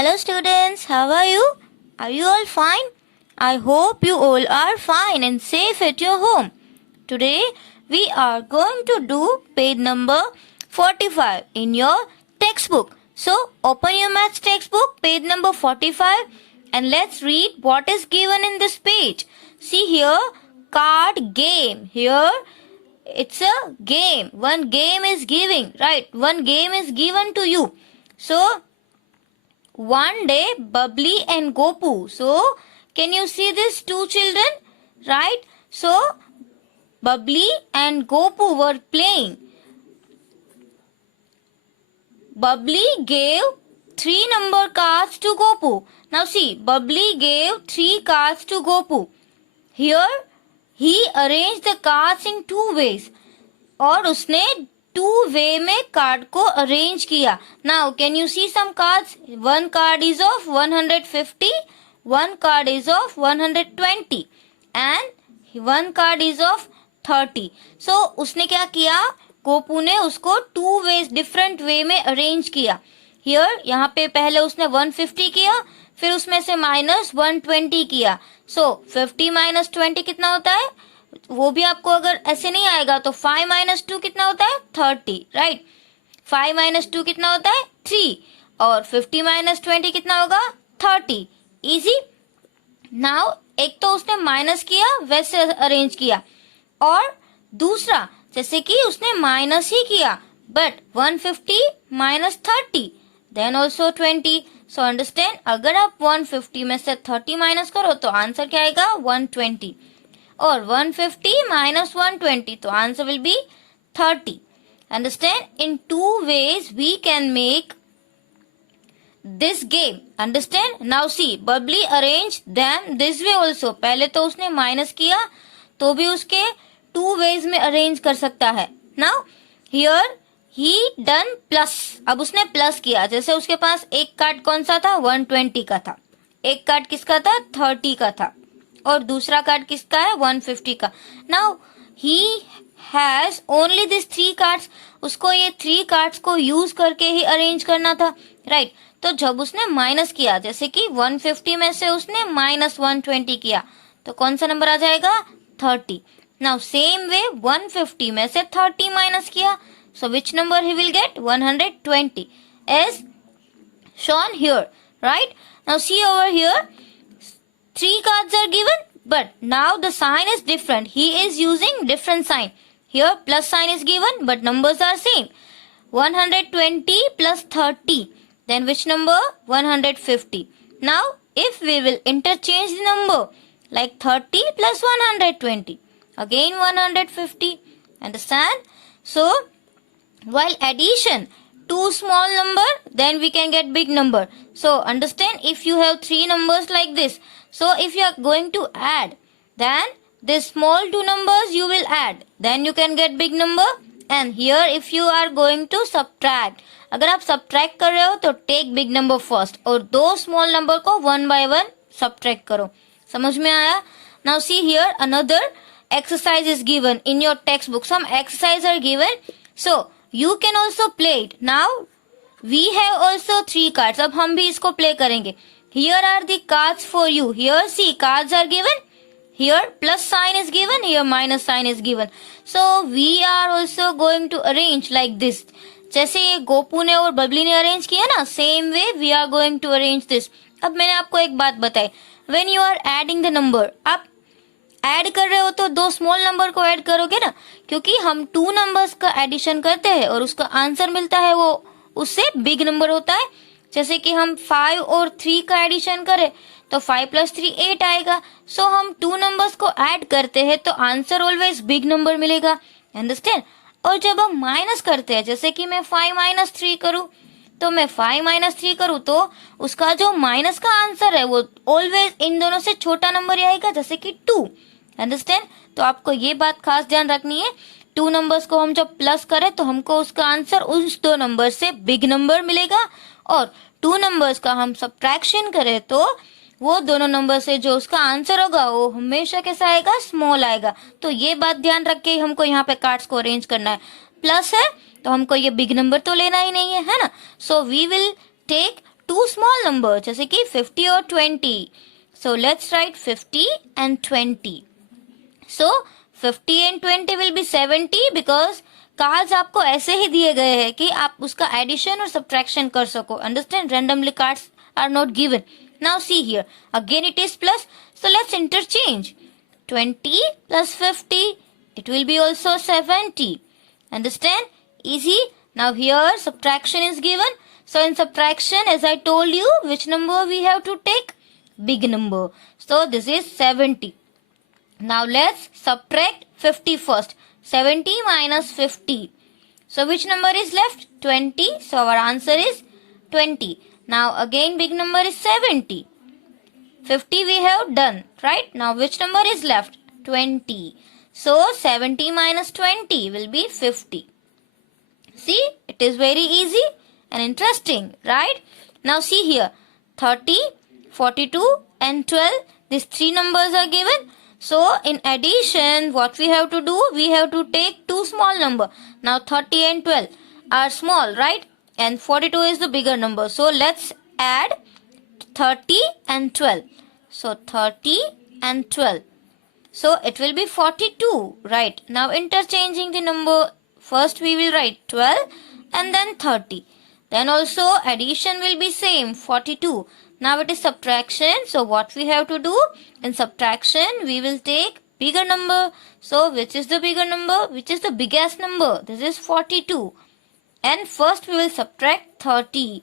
Hello students, how are you? Are you all fine? I hope you all are fine and safe at your home. Today we are going to do page number 45 in your textbook. So open your maths textbook, page number 45, and let's read what is given in this page. See here, card game. Here it's a game. One game is giving, right? One game is given to you. So one day, Bubbly and Gopu. So, can you see these two children? Right? So, Bubbly and Gopu were playing. Bubbly gave 3 number cards to Gopu. Now see, Bubbly gave 3 cards to Gopu. Here, he arranged the cards in 2 ways. और उसने 2 वे में card को arrange किया. Now can you see some cards. One card is of 150, one card is of 120 and one card is of 30. So उसने क्या किया, गोपू ने उसको 2 वे डिफरेंट वे में अरेंज किया. हियर यहाँ पे पहले उसने 150 किया, फिर उसमें से माइनस 120 किया. सो 50 माइनस 20 कितना होता है, वो भी आपको अगर ऐसे नहीं आएगा तो 5 माइनस 2 कितना होता है 30, राइट. 5 माइनस 2 कितना होता है 3 और 50 माइनस 20 कितना होगा 30. इजी. नाउ एक तो उसने माइनस किया, वैसे अरेंज किया, और दूसरा जैसे कि उसने माइनस ही किया, but 150 minus 30 then also 20. So understand, अगर आप 150 में से 30 माइनस करो तो आंसर क्या आएगा 120, और 150 minus 120 तो answer will be 30. Understand? In 2 ways we can make this game. Understand? Now see, Bubbly arranged them this way also. पहले तो उसने माइनस किया तो भी उसके 2 ways में अरेंज कर सकता है. Now here he done plus. अब उसने प्लस किया. जैसे उसके पास एक कार्ड कौन सा था 120 का था, एक कार्ड किसका था 30 का था, और दूसरा कार्ड किसका है 150 का. Now he has only this 3 cards. उसको ये 3 कार्ड्स को यूज करके ही अरेंज करना था, राइट. तो जब उसने माइनस किया, जैसे कि 150 में से उसने माइनस 120 किया, तो कौन सा नंबर आ जाएगा 30. नाउ सेम वे 150 में से 30 माइनस किया, so which number he will get 120 as shown here, right. Now see over here, 3 cards are given, but now the sign is different. He is using different sign. Here plus sign is given, but numbers are same. 120 plus 30. Then which number? 150. Now if we will interchange the number, like 30 plus 120. Again 150. Understand? So while addition, 2 small number, then we can get big number. So understand, if you have 3 numbers like this, so if you are going to add, then this small 2 numbers you will add, then you can get big number. And here if you are going to subtract, अगर आप subtract कर रहे हो तो take big number first, और 2 small number को 1 by 1 subtract करो. समझ में आया? Now see here, another exercise is given in your textbook. Some exercise are given, so you can also play it. Now we have also 3 cards. अब हम भी इसको play करेंगे. Here are the cards for you. Here see, cards are given. Here plus sign is given. Here minus sign is given. So we are also going to arrange like this. जैसे ये गोपू ने और बबली ने arrange किया ना, same way we are going to arrange this. अब मैंने आपको एक बात बताई, when you are adding the number, आप ऐड कर रहे हो तो 2 स्मॉल नंबर को ऐड करोगे ना, क्योंकि हम 2 नंबर्स का एडिशन करते हैं और उसका आंसर मिलता है वो उससे बिग नंबर होता है. जैसे कि हम 5 और 3 का एडिशन करें तो 5 plus 3 8 आएगा. सो हम 2 नंबर्स को ऐड करते हैं तो आंसर ऑलवेज बिग नंबर मिलेगा. अंडरस्टैंड? और जब हम माइनस करते हैं, जैसे कि मैं 5 minus 3 करूं, तो मैं 5 minus 3 करूं तो उसका जो माइनस का आंसर है वो ऑलवेज इन दोनों से छोटा नंबर ही आएगा, जैसे कि 2. अंडरस्टैंड? तो आपको ये बात खास ध्यान रखनी है, 2 नंबर्स को हम जब प्लस करें तो हमको उसका आंसर उस 2 नंबर से बिग नंबर मिलेगा, और 2 नंबर्स का हम सब्ट्रैक्शन करें तो वो दोनों नंबर से जो उसका आंसर होगा वो हमेशा कैसा आएगा, स्मॉल आएगा. तो ये बात ध्यान रख के हमको यहाँ पे कार्ड्स को अरेंज करना है. प्लस है तो हमको ये बिग नंबर तो लेना ही नहीं है, है ना. So we will take two small numbers जैसे कि 50 और 20. So let's write 50 and 20. So 50 and 20 will be 70 because cards आपको ऐसे ही दिए गए हैं कि आप उसका एडिशन और सब्ट्रैक्शन कर सको. Understand? Randomly cards are not given. Now see here again it is plus, so let's interchange. 20 plus 50, it will be also 70. Understand? Easy. Now here subtraction is given. So in subtraction, as I told you, which number we have to take? Big number. So this is 70. Now let's subtract 50 first. 70 minus 50. So which number is left? 20. So our answer is 20. Now again big number is 70. 50 we have done, right? Now which number is left? 20. So 70 minus 20 will be 50. See, it is very easy and interesting, right? Now see here, 30, 42 and 12. These three numbers are given. So in addition, what we have to do? We have to take two small number. Now 30 and 12 are small, right? And 42 is the bigger number. So let's add 30 and 12. So 30 and 12. So it will be 42, right? Now interchanging the number, first we will write 12 and then 30. Then also addition will be same, 42. Now it is subtraction. So what we have to do? In subtraction, we will take bigger number. So which is the bigger number? Which is the biggest number? This is 42. And first we will subtract 30.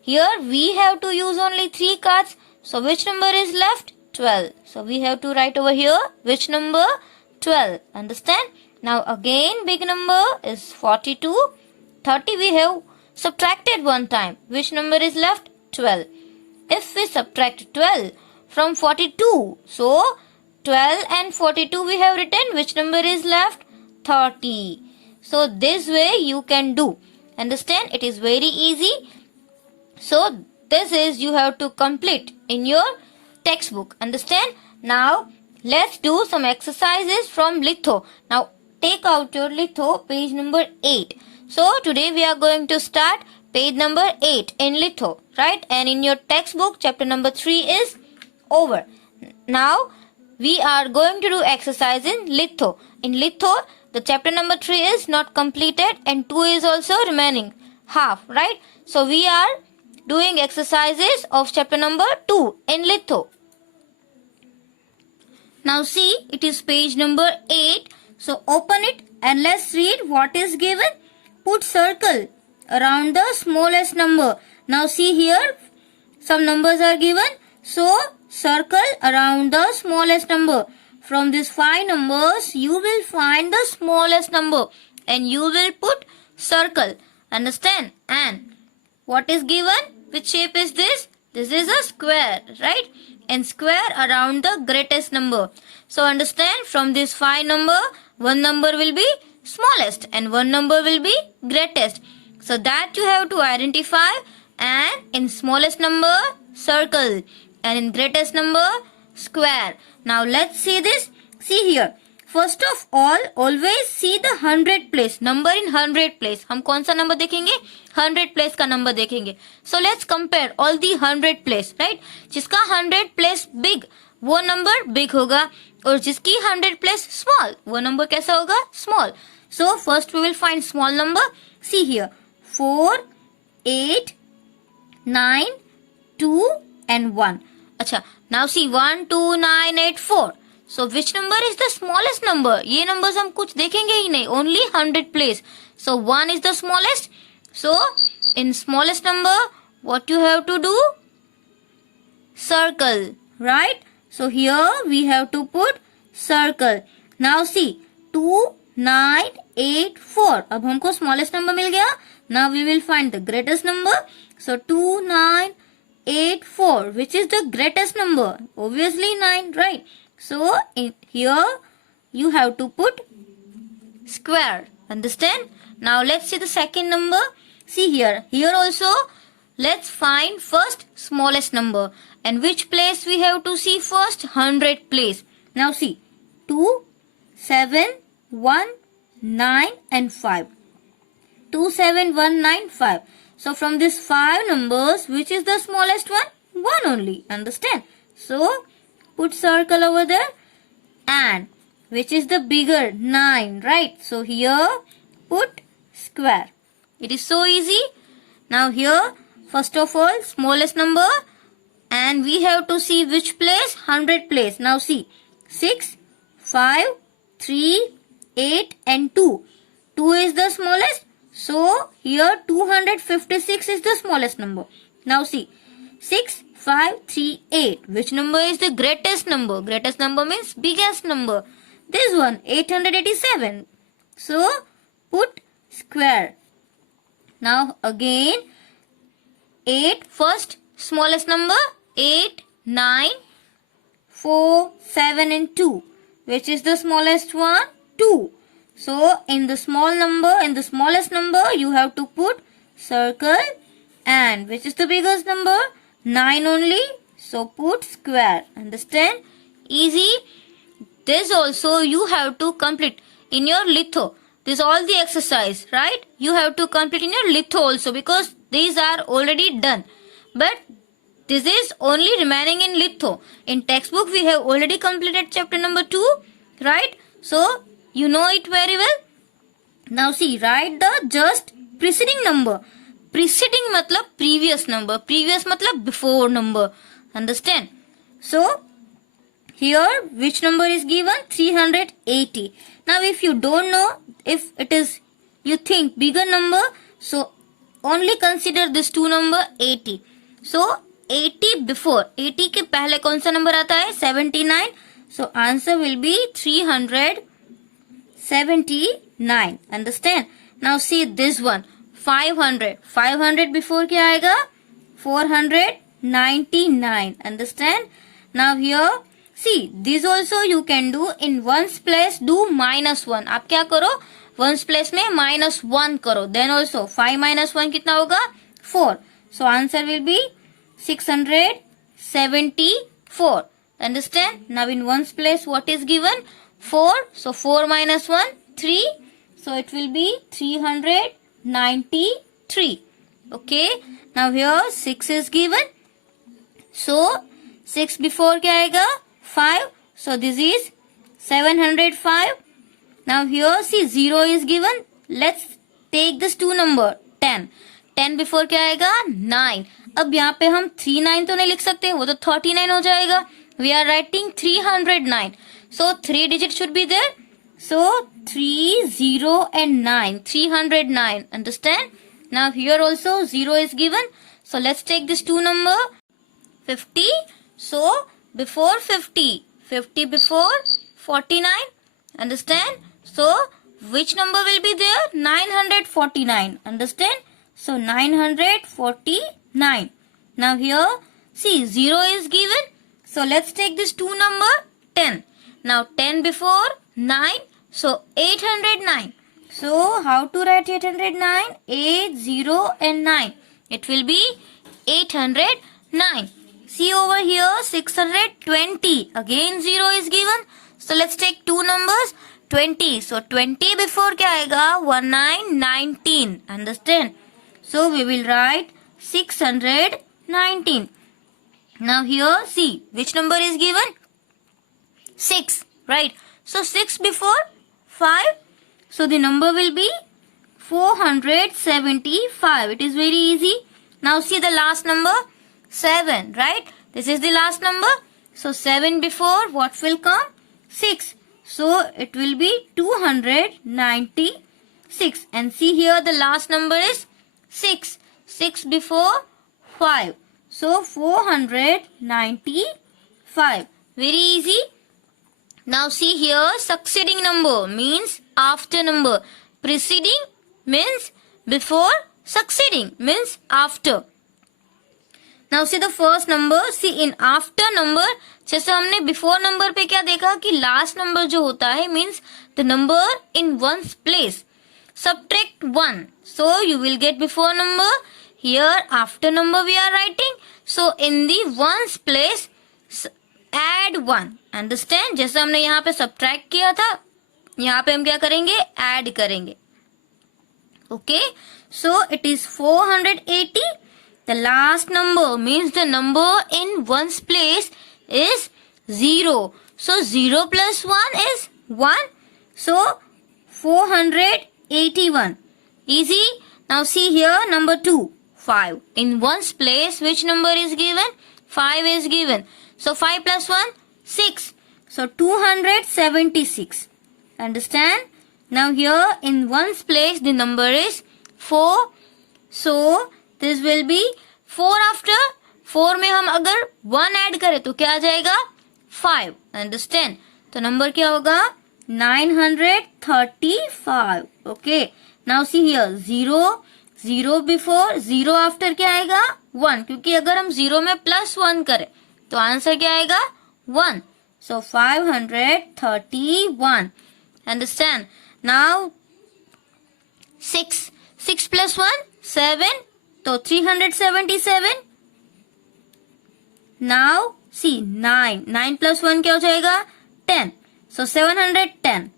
Here we have to use only 3 cards. So which number is left? 12. So we have to write over here which number? 12. Understand? Now again big number is 42. 30 we have subtracted one time. Which number is left? 12. If we subtract 12 from 42, so 12 and 42 we have written, which number is left? 30. So this way you can do. Understand? It is very easy. So this is you have to complete in your textbook. Understand? Now let's do some exercises from litho. Now take out your litho, page number 8. So today we are going to start page number 8 in litho, right? And in your textbook, chapter number 3 is over. Now we are going to do exercise in litho. In litho, the chapter number 3 is not completed and 2 is also remaining half, right? So we are doing exercises of chapter number 2 in litho. Now see, it is page number 8. So open it and let's read what is given. Put circle around the smallest number. Now see here, some numbers are given. So circle around the smallest number. From these 5 numbers, you will find the smallest number and you will put circle. Understand? And what is given? Which shape is this? This is a square, right? And square around the greatest number. So understand, from this 5 number, one number will be smallest and one number will be greatest. So that you have to identify, and in smallest number, circle, and in greatest number, square. Now let's see this. See here. First of all, always see the 100 place. Number in 100 place. हम कौन सा number देखेंगे? 100 place का number देखेंगे. So let's compare all the 100 place, right? जिसका 100 place big, वो number big होगा. और जिसकी 100 place small, वो number कैसा होगा? Small. So first we will find small number. See here. 4, 8, 9, 2 and 1. अच्छा, now see 1, 2, 9, 8, 4. So which number is the smallest number? ये numbers हम कुछ देखेंगे ही नहीं. Only 100 place. So 1 is the smallest. So in smallest number, what you have to do? Circle, right? So here we have to put circle. Now see 2, 9, 8, 4. अब हमको smallest number मिल गया. Now we will find the greatest number. So 2, 9, 8, 4. Which is the greatest number? Obviously 9, right? So in here you have to put square. Understand? Now let's see the second number. See here. Here also let's find first smallest number. And which place we have to see first? 100 place. Now see 2, 7, 1, 9 and 5. 2, 7, 1, 9, 5. So from these 5 numbers, which is the smallest one? 1 only. Understand? So put circle over there. And which is the bigger? 9, right? So here put square. It is so easy. Now here, first of all, smallest number, and we have to see which place? 100 place. Now see, 6, 5, 3, 8 and 2. 2 is the smallest. So here 256 is the smallest number. Now see, 6, 5, 3, 8. Which number is the greatest number? Greatest number means biggest number. This one, 887. So put square. Now again, 8, first smallest number, 8, 9, 4, 7 and 2. Which is the smallest one? 2. So in the small number, in the smallest number, you have to put circle. And which is the biggest number? 9 only. So put square. Understand? Easy. This also you have to complete in your litho. This is all the exercise, right? You have to complete in your litho also, because these are already done. But this is only remaining in litho. In textbook we have already completed chapter number 2, right? So you know it very well. Now see, write the just preceding number. Preceding matlab previous number. Previous matlab before number. Understand? So here which number is given? 380. Now if you don't know, if it is, you think bigger number, so only consider this 2 number 80. So 80 before, 80 के पहले कौन सा number आता है? 79. So answer will be 379. Understand? Now see this one, 500. 500 before क्या आएगा? 499. Understand? Now here, see, this also you can do in ones place, do -1. आप क्या करो? Ones place में -1 करो. Then also 5 - 1 कितना होगा? 4. So answer will be 674. Understand? Now in ones place what is given? 4. So 4 - 1, 3. So it will be 393. Okay. Now here 6 is given. So 6 before क्या आएगा? 5. So this is 705. Now here see 0 is given. Let's take this 2 number 10. 10 before क्या आएगा? 9. अब यहाँ पे हम 39 तो नहीं लिख सकते, वो तो 39 हो जाएगा. We are writing 309. So 3 digits should be there. So 3, 0 and 9. 309. Understand? Now here also 0 is given. So let's take this 2 number 50. So before 50. 50 before 49. Understand? So which number will be there? 949. Understand? So 949. Now here see 0 is given. So let's take this 2 number 10. Now 10 before 9. So 809. So how to write 809? 8, 0 and 9. It will be 809. See over here 620. Again 0 is given. So let's take 2 numbers 20. So 20 before क्या आएगा? 1919. Understand? So we will write 619. Now here see which number is given? 6. Right? So 6 before 5. So the number will be 475. It is very easy. Now see the last number 7. Right? This is the last number. So 7 before what will come? 6. So it will be 296. And see here the last number is 6. 6 before 5. So 495. Very easy. Now see here succeeding number means after number. Preceding means before, succeeding means after. Now see the first number. See in after number, जैसे हमने before number पे क्या देखा कि last number जो होता है means the number in one's place. Subtract 1. So you will get before number. Here after number we are writing. So in the one's place add 1. Understand? जैसे हमने यहाँ पे subtract किया था, यहाँ पे हम क्या करेंगे? Add करेंगे. Okay, so it is 480. The last number means the number in ones place is 0. So 0 plus 1 is 1. So 481. Easy. Now see here number 2, 5. In ones place which number is given? 5 is given. So 5 plus 1, 6. So 276. Understand? Now here in ones place the number is 4. So this will be 4 after 4 में हम अगर 1 add करें तो क्या आ जाएगा? 5. Understand? तो number क्या होगा? 935. Okay. Now see here 0, 0 before, 0 after क्या आएगा? 1. क्योंकि अगर हम 0 में प्लस 1 करें तो आंसर क्या आएगा? 1. So 531. Understand? Now 6. 6 plus 1, 7. So 377. Now see 9. 9 plus 1 क्या हो जाएगा? 10. So 710.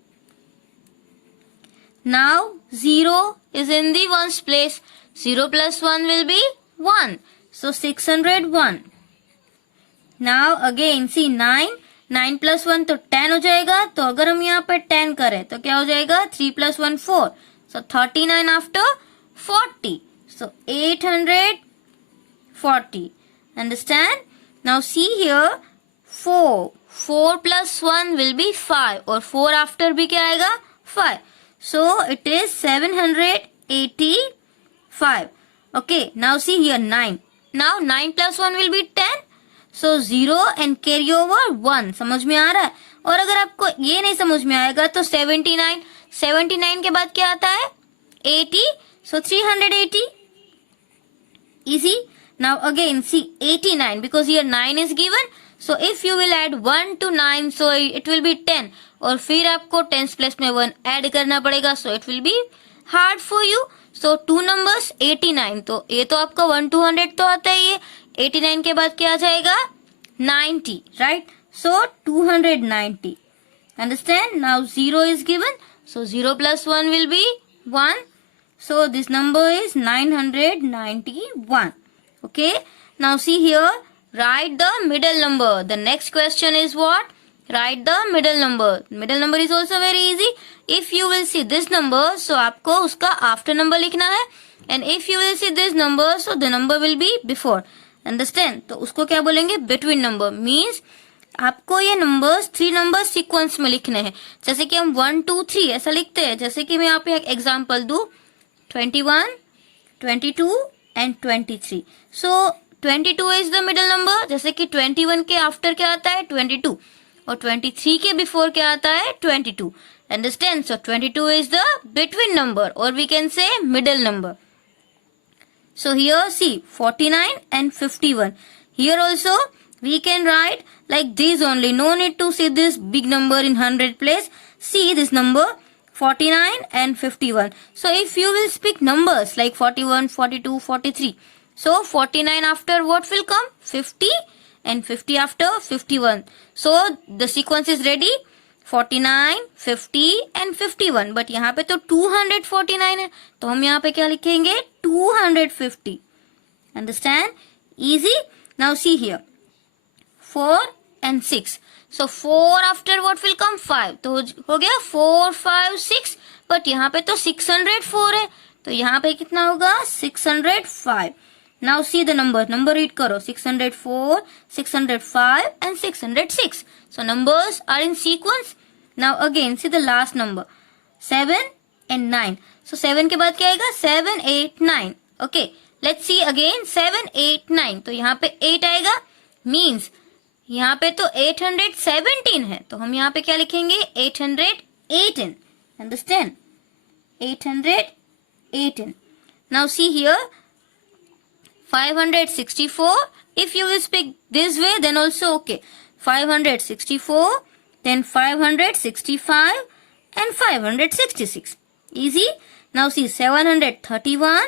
Now 0 is in the ones place. 0 plus 1 will be 1. So 601. Now again see 9. 9 plus 1 तो 10 हो जाएगा. तो अगर हम यहाँ पर 10 करें तो क्या हो जाएगा? 3 plus 1 4. So 39 after 40. So 840. Understand? Now see here 4. 4 plus 1 will be 5. और 4 after भी क्या आएगा? 5. So it is 785. Okay. Now see here 9. Now 9 plus 1 will be 10. So 0 and carry over 1. समझ में आ रहा है? और अगर आपको ये नहीं समझ में आएगा तो 79. 79 के बाद क्या आता है? 80. So 380. Easy. Now again see 89 because here 9 is given. So if you will add 1 to 9 so it will be 10. और फिर आपको 10 प्लस में 1 ऐड करना पड़ेगा. So it will be hard for you. So 2 numbers 89. तो ये तो आपका 1 to 100 तो आता ही है. 89 के बाद क्या आ जाएगा? 90. Right? So 290. Understand? Now 0 is given. So 0 plus 1 will be 1. So this number is 991. Okay. Now see here. Write the middle number. The next question is what? Write the middle number. Middle number is also very easy. If you will see this number, so आपको उसका after number लिखना है. And if you will see this number, so the number will be before. Understand? तो उसको क्या बोलेंगे? Between number. Means आपको ये numbers 3 numbers sequence में लिखने हैं. जैसे कि हम 1, 2, 3 ऐसा लिखते हैं. जैसे कि मैं यहाँ पे एक example दूँ. 21, 22 and 23. So 22 is the middle number. जैसे कि 21 के after क्या आता है? 22. और 23 के before क्या आता है? 22. Understand? So 22 is the between number or we can say middle number. So here see 49 and 51. Here also we can write like this only. No need to see this big number in 100 place. See this number 49 and 51. So if you will speak numbers like 41, 42, 43. So 49 after what will come? 50 and 50 after 51. So the sequence is ready. 49, 50 and 51. But यहाँ पे तो 249 है. तो हम यहाँ पे क्या लिखेंगे? 250. Understand? Easy. Now see here. 4 and 6. So 4 after what will come? 5. तो हो गया 4, 5, 6. But यहाँ पे तो 604 है. तो यहाँ पे कितना होगा? 605. Now see the number. Number read करो. 604, 605 and 606. So numbers are in sequence. Now again see the last number. 7 and 9. So 7 के बाद क्या आएगा? 7, 8, 9. Okay. Let's see again. 7, 8, 9. तो यहाँ पे 8 आएगा. Means यहाँ पे तो 817 है. तो हम यहाँ पे क्या लिखेंगे? 818. Understand? 818. Now see here. 564. If you will speak this way, then also okay. 564, then 565, and 566. Easy. Now see 731,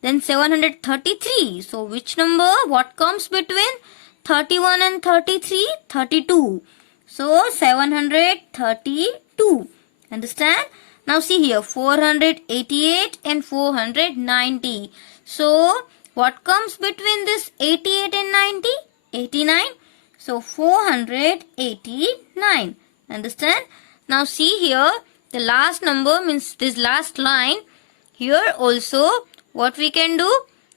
then 733. So which number? What comes between 31 and 33? 32. So 732. Understand? Now see here, 488 and 490. So what comes between this 88 and 90? 89. So 489. Understand? Now see here, the last number means this last line. Here also what we can do?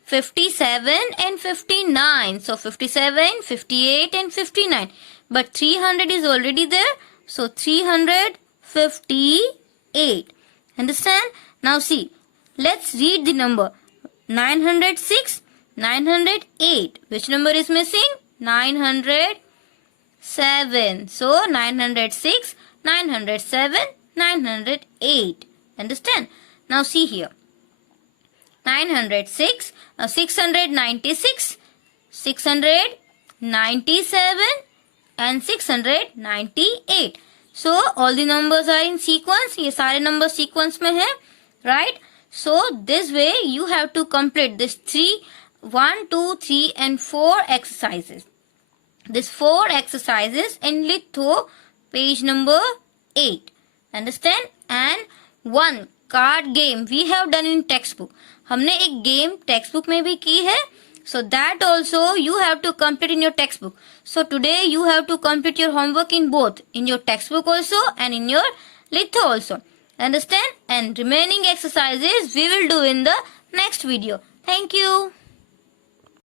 57 and 59. So 57, 58 and 59. But 300 is already there. So 358. Understand? Now see, let's read the number. 906, 908. Which number is missing? 907. So 906, 907, 908. Understand? Now see here. 906, 696, 697 and 698. So all the numbers are in sequence. ये सारे numbers sequence में है, right? So this way you have to complete this 1, 2, 3 and 4 exercises. This 4 exercises in litho page number 8. Understand? And one card game we have done in textbook. हमने एक game text में भी की है. So that also you have to complete in your textbook. So today you have to complete your homework in both, in your textbook also and in your litho also. Understand? And remaining exercises we will do in the next video. Thank you.